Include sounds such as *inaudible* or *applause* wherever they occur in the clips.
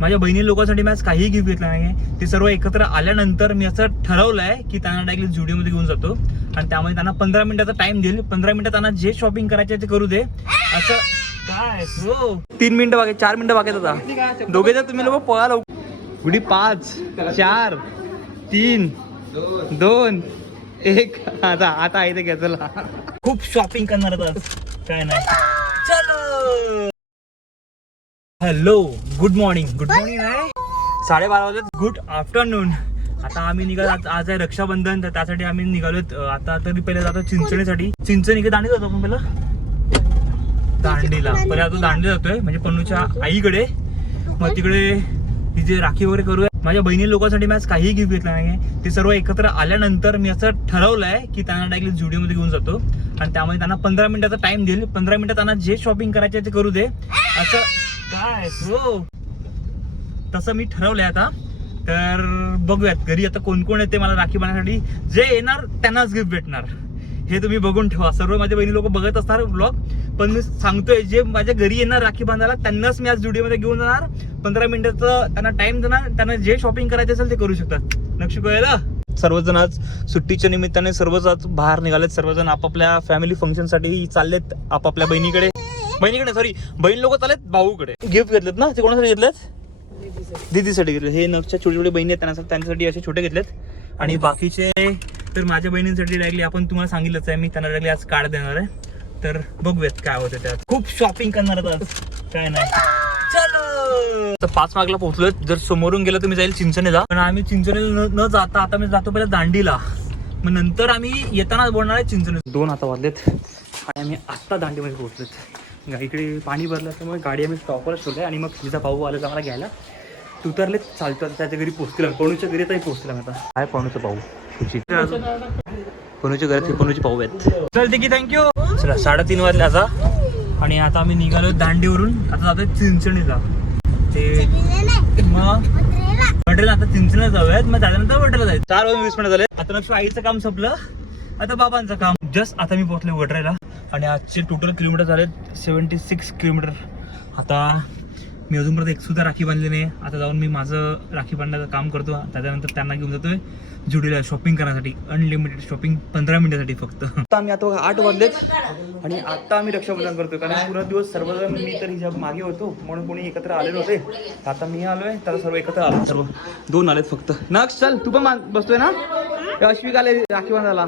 माझ्या बहिणी लोकांसाठी मी आज काहीही गिफ्ट घेतलं नाही ते सर्व एकत्र आल्यानंतर मी असं ठरवलंय की त्यांना डायरेक्ट जुडिओमध्ये घेऊन जातो. आणि त्यामध्ये त्यांना पंधरा मिनिटाचा टाइम देईल. पंधरा मिनिटात त्यांना जे शॉपिंग करायचे ते करू दे. असं काय? हो. तीन मिनिटं बाकी चार मिनिटं बाकी आता. दोघे जर तुम्ही लोक पळा लवकर. पुढे पाच चार तीन दोन एक. आता आता आहे ते घ्या चला खूप शॉपिंग करणार आता काय नाही. चलो! Hello good morning good morning आहे साडेबारा वाजत गुड आफ्टरनून आता आम्ही निघालो. आज- आज आहे रक्षाबंधन तर त्यासाठी आम्ही निघालोय आता तरी पहिले जातो चिंचणीसाठी. चिंचणी दांडी जातो आपण पहिला. दांडीला. पहिले आता दांडी जातोय म्हणजे पन्नूच्या आईकडे. मग तिकडे तिथे राखी वगैरे करूया. माझ्या बहिणी लोकांसाठी मी आज काही गिफ्ट घेतलं नाही ते सर्व एकत्र आल्यानंतर मी असं ठरवलंय की त्यांना डायरेक्ट जुडिओमध्ये घेऊन जातो. आणि त्यामध्ये त्यांना पंधरा मिनिटाचा टाइम देईल. पंधरा मिनिटात त्यांना जे शॉपिंग करायचे ते करू दे. असं काय हो. तसं मी ठरवलंय आता. तर बघूयात घरी आता कोण कोण येते मला राखी बांधण्यासाठी. जे येणार त्यांनाच गिफ्ट भेटणार. हे तुम्ही बघून ठेवा. सर्व माझ्या बहिणी लोक बघत असणार ब्लॉग पण मी सांगतोय जे माझ्या घरी येणार राखी बांधायला त्यांनाच मी आज मध्ये घेऊन जाणार. पंधरा मिनिटाचं त्यांना टाइम देणार. त्यांना जे शॉपिंग करायचे असेल ते करू शकतात. नक्षी कळायला सर्वजण आज सुट्टीच्या निमित्ताने सर्वच आज बाहेर निघालेत. सर्वजण आपापल्या फॅमिली फंक्शनसाठी चाललेत आपापल्या बहिणीकडे. बहिणीकडे सॉरी बहीण लोक चाललेत भाऊकडे. गिफ्ट घेतलेत ना? ते कोणासाठी घेतलेत? दीदीसाठी. घेतले हे नगच्या छोटे छोटे बहिणी आहेत त्यांना त्यांच्यासाठी असे छोटे घेतलेत. आणि बाकीचे तर माझ्या बहिणींसाठी डायरेक्टली आपण तुम्हाला सांगितलंच आहे. मी त्यांना डायरेक्टली आज कार्ड देणार आहे. तर बघूयात काय होतं त्यात. खूप शॉपिंग करणार आहेत आज. काय नाही. चलो! तर पाच मार्कला पोहोचलोय. जर समोरून गेलं तर मी जाईल चिंचणीला पण आम्ही चिंचणीला न- जाता आता मी जातो पहिला दांडीला. मग नंतर आम्ही येताना बोलणार आहे चिंचणी दोन आता वाजलेत. आणि आम्ही आत्ता दांडीमध्ये पोहोचलोत इकडे पाणी भरलं त्यामुळे गाडी आम्ही स्टॉपवरच ठेवली आणि मग तिचा भाऊ आला आम्हाला घ्यायला. तू उतरले चालतो त्याच्या घरी पोहोचतील पणूच्या घरी तरी पोहोचतील आता. काय पणूचं भाऊ. पणूच्या घरात पणूचे भाऊ आहेत. चल की थँक्यू चला साडेतीन वाजले आता. आणि आता आम्ही निघालो दांडीवरून. आता जातोय चिंचणीला. ते मग वॉटरला आता चिंचणीला जाऊयात. मग त्याच्यानंतर वॉटरला जायचं चार वाजून वीस मिनिट झाले आता लक्ष आईचं काम संपलं. आता बाबांचं काम. जस्ट आता मी पोहोचले वडरायला आणि आजचे टोटल किलोमीटर झालेत सेवन्टी सिक्स किलोमीटर आता मी अजूनपर्यंत एक सुद्धा राखी बांधली नाही. आता जाऊन मी माझं राखी बांधण्याचं काम करतो. त्याच्यानंतर त्यांना घेऊन जातोय जुडीला शॉपिंग करण्यासाठी. अनलिमिटेड शॉपिंग पंधरा मिनिटासाठी फक्त. आता आम्ही आता आठ वाजलेत आणि आता आम्ही रक्षाबंधन करतोय. कारण पूर्ण दिवस सर्वजण मी तर हिच्या मागे होतो. म्हणून कोणी एकत्र आले नव्हते. आता मी आलोय. तर सर्व एकत्र आलो. सर्व दोन आलेत फक्त. नक्ष चल. तू पण बसतोय ना? अश्विक आले राखी बांधायला.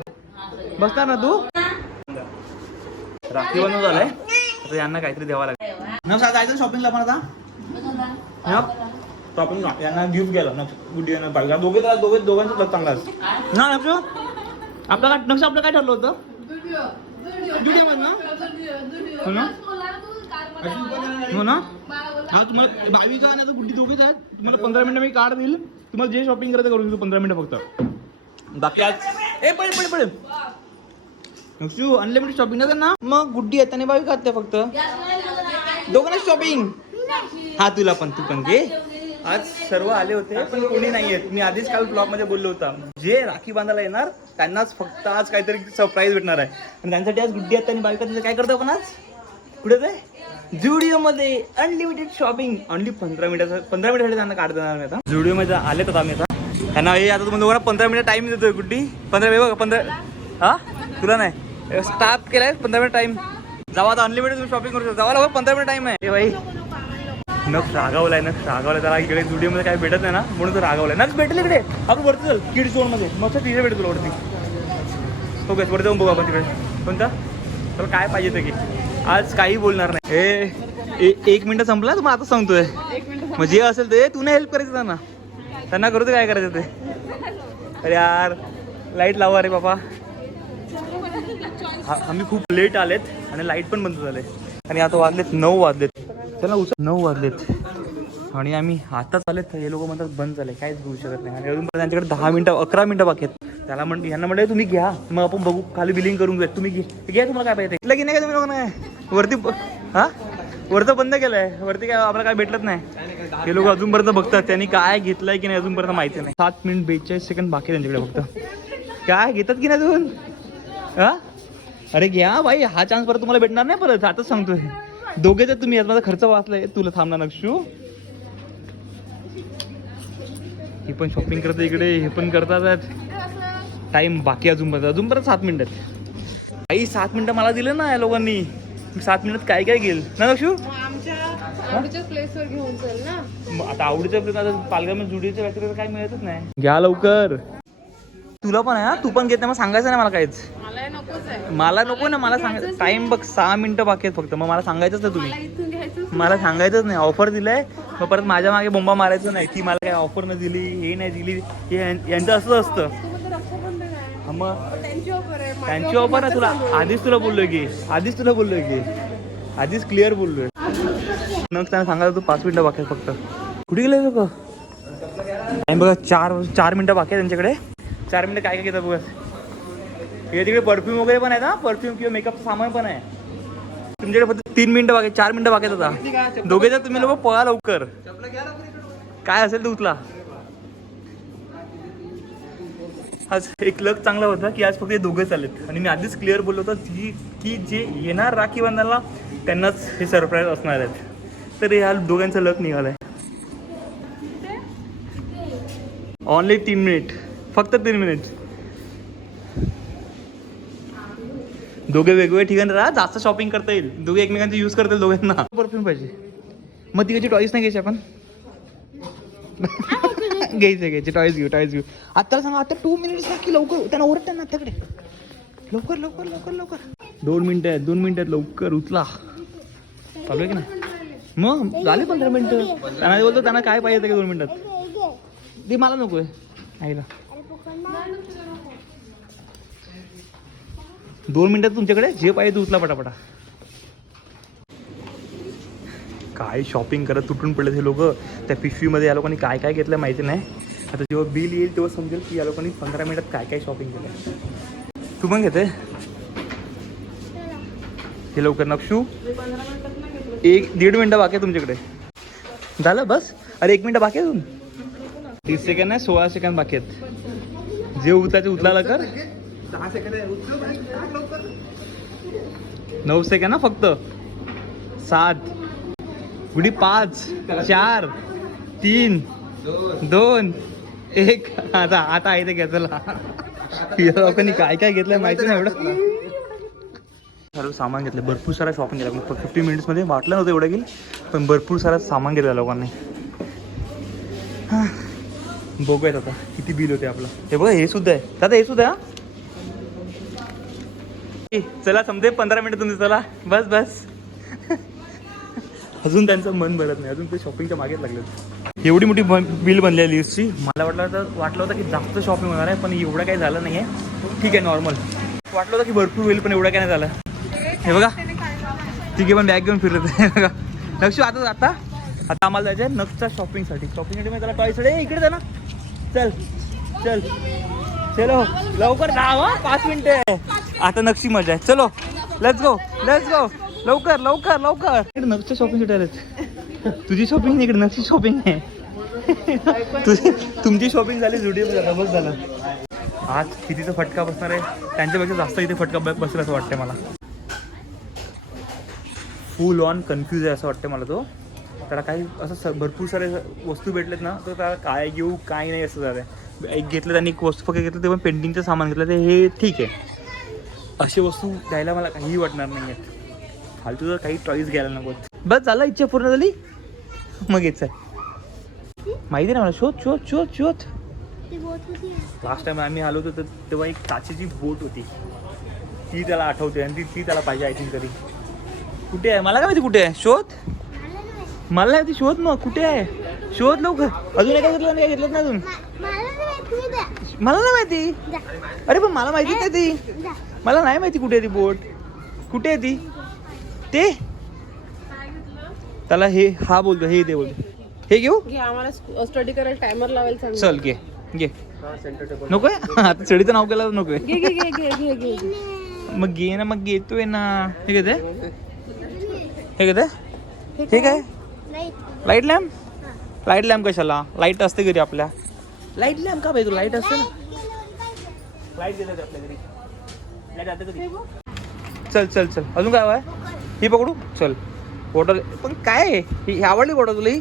बसणार ना तू? राखी बांधून झालाय. आता यांना काहीतरी द्यावं लागेल. न जायचं शॉपिंगला पण आता? शॉपिंग यांना गिफ्ट गेला नक्ष गुड्डी यांना पाहिजे. दोघे तर दोघे दोघांचं लग चांगला आहे. ना नक्ष? आपलं काय नक्ष आपलं काय ठरलं होतं? मध्ये ना हो ना? हो ना? हा तुम्हाला भाविका आणि आता गुड्डी दोघेच आहेत. तुम्हाला पंधरा मिनिटं मी कार्ड देईल. तुम्हाला जे शॉपिंग करायचं करू शकतो पंधरा मिनिटं फक्त. बाकी आज ए पडेल पडेल पडेल नक्षू अनलिमिटेड शॉपिंग ना ना मग गुड्डी आहेत आणि भाविका खाते फक्त. दोघांना शॉपिंग हा तुला पण तू पण घे. आज सर्व आले होते पण कोणी नाही आहेत मी आधीच काल ब्लॉगमध्ये बोललो होता. जे राखी बांधायला येणार त्यांनाच फक्त आज काहीतरी सरप्राईज भेटणार आहे. आणि त्यांच्यासाठी आज गुड्डी आहेत आणि बायका तिथे काय करतो आपण आज? कुठे ते? जुडिओ मध्ये अनलिमिटेड शॉपिंग ओनली पंधरा मिनिटाचं पंधरा मिनिटासाठी त्यांना काढ देणार मी आता. जुडिओ मध्ये आले तर आम्ही आता. त्यांना हे आता तुम्हाला पंधरा मिनिट टाइम देतोय गुड्डी. पंधरा मिनिट पंधरा हा? तुला नाही. स्टार्ट केलाय पंधरा मिनिट टाइम जावा आता अनलिमिटेड तुम्ही शॉपिंग करू शकता. जावा पंधरा मिनिट टाइम आहे. भाई नक्स रागावलाय नक्स रागावलाय. त्याला इकडे जुडिओ मध्ये काय भेटत नाही ना म्हणून तो रागावलाय. नक्स भेटेल इकडे आपण वरती चल किडमध्ये. मग तिथे भेटेल तुला वरती. हो काय वरती जाऊन बघू आपण तिकडे. कोणता? तर काय पाहिजे ते की. आज काही बोलणार नाही. ए- एक मिनिट संपला? तुम्हाला आता सांगतोय. मग जे असेल ते तू नाही हेल्प करायचं त्यांना. त्यांना करू दे काय करायचं ते? अरे यार लाइट लावा रे बाबा. हा आम्ही खूप लेट आलेत आणि लाइट पण बंद झाले आणि आता वाजलेत नऊ वाजलेत. त्याला उच नऊ वाजलेत. आणि आम्ही आताच आलेत हे लोक म्हणतात बंद झाले काहीच घेऊ शकत नाही. आणि अजून त्यांच्याकडे दहा मिनिटं अकरा मिनिटं बाकी आहेत. त्याला म्हण यांना म्हणलं तुम्ही घ्या. मग आपण बघू खाली बिलिंग करून घ्या तुम्ही घ्या तुम्हाला काय पाहिजे लगी नाही का तुम्ही लोकांना वरती हा? वरचं बंद केलंय. वरती काय आपल्याला काय भेटलंच नाही. हे लोक अजूनपर्यंत बघतात. त्यांनी काय घेतलंय की नाही अजूनपर्यंत माहिती नाही. सात मिनिट बेचाळीस सेकंड बाकी आहे त्यांच्याकडे फक्त. काय घेतात की नाही अजून? हा? अरे घ्या भाई हा चान्स परत तुम्हाला भेटणार नाही परत आताच सांगतोय. दोघे जर तुम्ही माझा खर्च वाचलाय तुला थांबणार नक्षू. ही पण शॉपिंग करते इकडे हे पण करतात. टाइम बाकी अजून पण अजून परत सात मिनिटात आई सात मिनिटं मला दिलं ना या लोकांनी. सात मिनिटात काय काय गेल ना लक्षू आता आवडीचं आपलं आता पालघर जुडीच्या व्यतिरिक्त काय मिळतच नाही. घ्या लवकर. तुला पण आहे हा? तू पण घेत नाही मग सांगायचं नाही मला काहीच. मला नको ना मला घ्यायचंच टाइम बघ सहा मिनिटं बाकी आहेत फक्त मग मला सांगायचंच नाही तुम्ही. मला सांगायचंच नाही ऑफर दिलाय मग परत माझ्या मागे बोंबा मारायचं नाही की मला काय ऑफर न दिली हे नाही दिली हे यांचं असं असतं. मग? त्यांची ऑफर आहे. तुला. सांगू. आधीच तुला बोललोय की आधीच तुला बोललोय की. आधीच क्लिअर बोललोय. मग त्यांना सांगायचं तू पाच मिनिटं बाकी आहेत फक्त. कुठे गेले लोक? आणि बघा चार चार मिनिटं बाकी आहे त्यांच्याकडे. चार मिनिटं काय काय घेतात बघा. हे तिकडे परफ्यूम वगैरे पण आहे ना परफ्यूम किंवा मेकअपचं सामान पण आहे. तुमच्याकडे फक्त तीन मिनिटं बाकी चार मिनिटं बाकी आता. दोघे जर तुम्ही लोक पळा लवकर. काय असेल ते उचला. आज एक लक चांगला होता की आज फक्त हे दोघे चालेत आणि मी आधीच क्लिअर बोललो होतो की की जे येणार राखी बांधायला त्यांनाच हे सरप्राईज असणार आहेत. तर ह्या दोघांचं लक निघालंय. ऑनली तीन मिनिट फक्त तीन मिनिट दोघे वेगवेगळ्या ठिकाणी राहा जास्त शॉपिंग करता येईल. दोघे एकमेकांचे यूज करता येईल दोघांना. *laughs* परफ्यूम पाहिजे. मग तिकडची टॉईस नाही घ्यायची आपण? *laughs* घ्यायचे घ्यायचे. टॉईस घेऊ टॉईस घेऊ. आता सांगा आता टू मिनिट्स बाकी लवकर त्यांना ओरडत त्यांना आत्याकडे लवकर लवकर लवकर लवकर. दोन मिनिटं आहेत दोन मिनिटं आहेत लवकर उचला. चालू आहे की नाही? मग झाले पंधरा मिनिटं त्यांना बोलतो त्यांना काय पाहिजे ते दोन मिनिटात ते मला नको आहे आईला. दोन मिनिटात तुमच्याकडे जे पाहिजे ते उचला पटापटा. काय शॉपिंग करत तुटून पडले हे लोक. त्या पिशवीमध्ये या लोकांनी काय काय घेतलं माहिती नाही. आता जेव्हा बिल येईल तेव्हा समजेल की या लोकांनी पंधरा मिनिटात काय काय शॉपिंग केलं तू पण घेते? हे लवकर नक्षू. एक दीड मिनटं बाकी आहे तुमच्याकडे. झालं बस? अरे एक मिनटं बाकी आहे अजून? तीस सेकंड नाही सोळा सेकंड बाकी आहेत. जे उचलायचे उचलायला कर. नऊ सेकंड ना फक्त. सात. पुढे पाच. चार. तीन. दोन. एक. आता आता आहे ते घेतला लोकांनी काय काय घेतलंय माहिती नाही एवढं. सर्व सामान घेतलं भरपूर सारा शॉपिंग केला. फिफ्टी मिनिट्समध्ये वाटलं नव्हतं एवढं की पण भरपूर सारा सामान घेतलं लोकांनी. बघूयात आता किती बिल होते आपलं. हे बघा हे सुद्धा आहे. दादा हे सुद्धा? चला समजे पंधरा मिनिटं तुमचे चला. बस बस. *laughs* अजून त्यांचं मन भरत नाही अजून ते शॉपिंगच्या मागेच लागले एवढी मोठी बिल बनली आहे लिस्टची मला वाटलं होतं वाटलं होतं की जास्त शॉपिंग होणार आहे पण एवढं काही झालं नाही आहे ठीक आहे नॉर्मल वाटलं होतं की भरपूर होईल पण एवढं काय नाही झालं. हे बघा. तिघे पण बॅग घेऊन फिरत आहे बघा. लक्ष आता आता. आता आम्हाला जायचं आहे नक्सच्या शॉपिंगसाठी शॉपिंगसाठी मी त्याला टॉयसाठी इकडे जा ना. चल चल. चलो लवकर जा पाच मिनिटं. आता नक्षी मजा आहे. चलो लेट्स गो लेट्स गो लवकर लवकर लवकर. इकडे नक्षच्या शॉपिंगसाठी आलेत. तुझी शॉपिंग नाही इकडे नक्षी शॉपिंग आहे. तुझी तुमची शॉपिंग झाली जुडिओ बस झालं. आज कितीचा फटका बसणार आहे? त्यांच्यापेक्षा जास्त इथे फटका बसेल असं वाटतं मला. फुल ऑन कन्फ्यूज आहे असं वाटतं मला तो. त्याला काही असं स- भरपूर सारे वस्तू भेटलेत ना तर त्याला काय घेऊ काय नाही असं झालं आहे एक घेतलं त्यांनी एक वस्तू फक्त घेतलं ते पण पेंटिंगचं सामान घेतलं ते हे ठीक आहे. अशी वस्तू द्यायला मला काहीही वाटणार नाही आहेत. फालतू तर काही चॉईस घ्यायला नको बस झालं इच्छा पूर्ण झाली? मग येत माहिती नाही मला शोध शोध शोध शोध. लास्ट टाइम आम्ही आलो होतो तर तेव्हा एक काचेची बोट होती. ती त्याला आठवते आणि ती ती त्याला पाहिजे आय थिंक तरी कुठे आहे? मला काय माहिती कुठे आहे? शोध. मला नाही माहिती शोध मग कुठे आहे? शोध लवकर. अजून काय घेतलं नाही घेतलं नाही अजून. मला नाही माहिती अरे पण मला माहिती नाही ती. मला नाही माहिती कुठे आहे ती बोट. कुठे आहे ती? ते? त्याला हे हा बोलतो हे दे बोलतो. हे घेऊ? घे आम्हाला स्टडी करायला टायमर लावायला सांग. चल घे. घे. नकोय *laughs* आता चढीचं नाव केलं तर नकोय घे घे घे घे घे घे घे. मग घे ना मग घेतोय ना. हे घेते हे घेते हे काय? लाइट लॅम्प लाइट लॅम्प कशाला? लाइट असते घरी आपल्या. लाइट लॅम्प का पाहिजे लाइट असते ना. लाइट देतात आपल्या घरी. लाइट जाते कधी? चल चल चल. अजून काय हवंय ही पकडू? चल. बॉटल पण काय आहे? ही आवडली बॉटल तुला ही?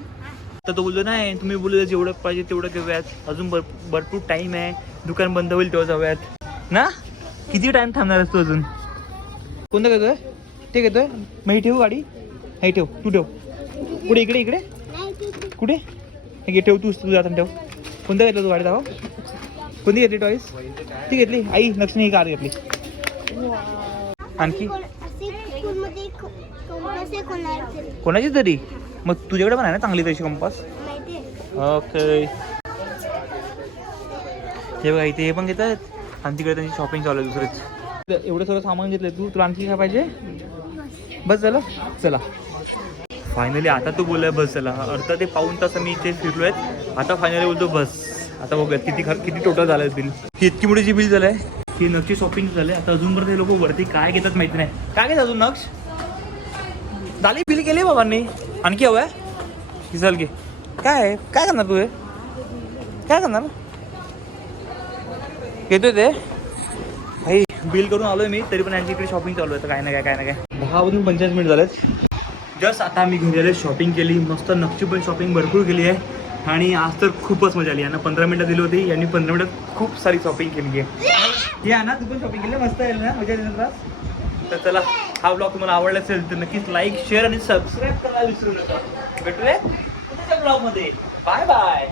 तर तो बोललो नाही तुम्ही बोलले जेवढं पाहिजे तेवढं घेऊयात. अजून भर भरपूर टाईम आहे. दुकान बंद होईल तेव्हा जाऊयात. ना? किती टाइम थांबणार तू अजून? कोणतं घेतोय? ते घेतोय? मग ही ठेवू गाडी? हे ठेव. तू ठेव. कुठे इकडे इकडे? कुठे? हे ठेव तू तू जाताना ठेव. कोणतं घेतलं तू गाडी दाखव. कोणती घेतली टॉईस ती घेतली. आई लक्ष्मी ही कार घेतली. आणखी? कोणाची तरी? मग तुझ्याकडे पण आहे ना चांगली तशी कंपास ओके हे बघा इथे हे पण घेतात. आणि तिकडे त्यांची शॉपिंग चालू आहे दुसरेच. एवढं सगळं सामान घेतलं तू. तुला आणखी काय पाहिजे? बस झालं चला. फायनली आता तू बोललाय बस चला अर्धा ते पाऊन तास मी इथे फिरलो आहे आता फायनली बोलतो बस. आता बघूया किती खर किती टोटल झालं बिल. ही इतकी मोठी जी बिल झालंय. ही नक्षी शॉपिंग झाले आता अजूनपर्यंत हे लोक वरती काय घेतात माहिती नाही. काय घेत अजून नक्ष? झाली बिल केली बाबांनी. आणखी हवं आहे? चल घे. काय आहे? काय करणार तू हे? काय करणार? घेतोय ते. भाई बिल करून आलोय मी. तरी पण यांची इकडे शॉपिंग चालू आहे. तर काय ना काय काय ना काय. दहा वाजून पंचेचाळीस मिनिट झालेत. जस्ट आता मी घरी आले शॉपिंग केली मस्त नक्षी पण शॉपिंग भरपूर केली आहे. आणि आज तर खूपच मजा आली. यांना पंधरा मिनिटं दिली होती यांनी पंधरा मिनिटात खूप सारी शॉपिंग केली आहे. या ना तू पण शॉपिंग केली मस्त आहे ना मजा येईल ना तर चला हा ब्लॉग तुम्हाला आवडला असेल तर नक्कीच लाईक शेअर आणि सबस्क्राईब करायला विसरू नका. भेटूया ब्लॉगमध्ये बाय बाय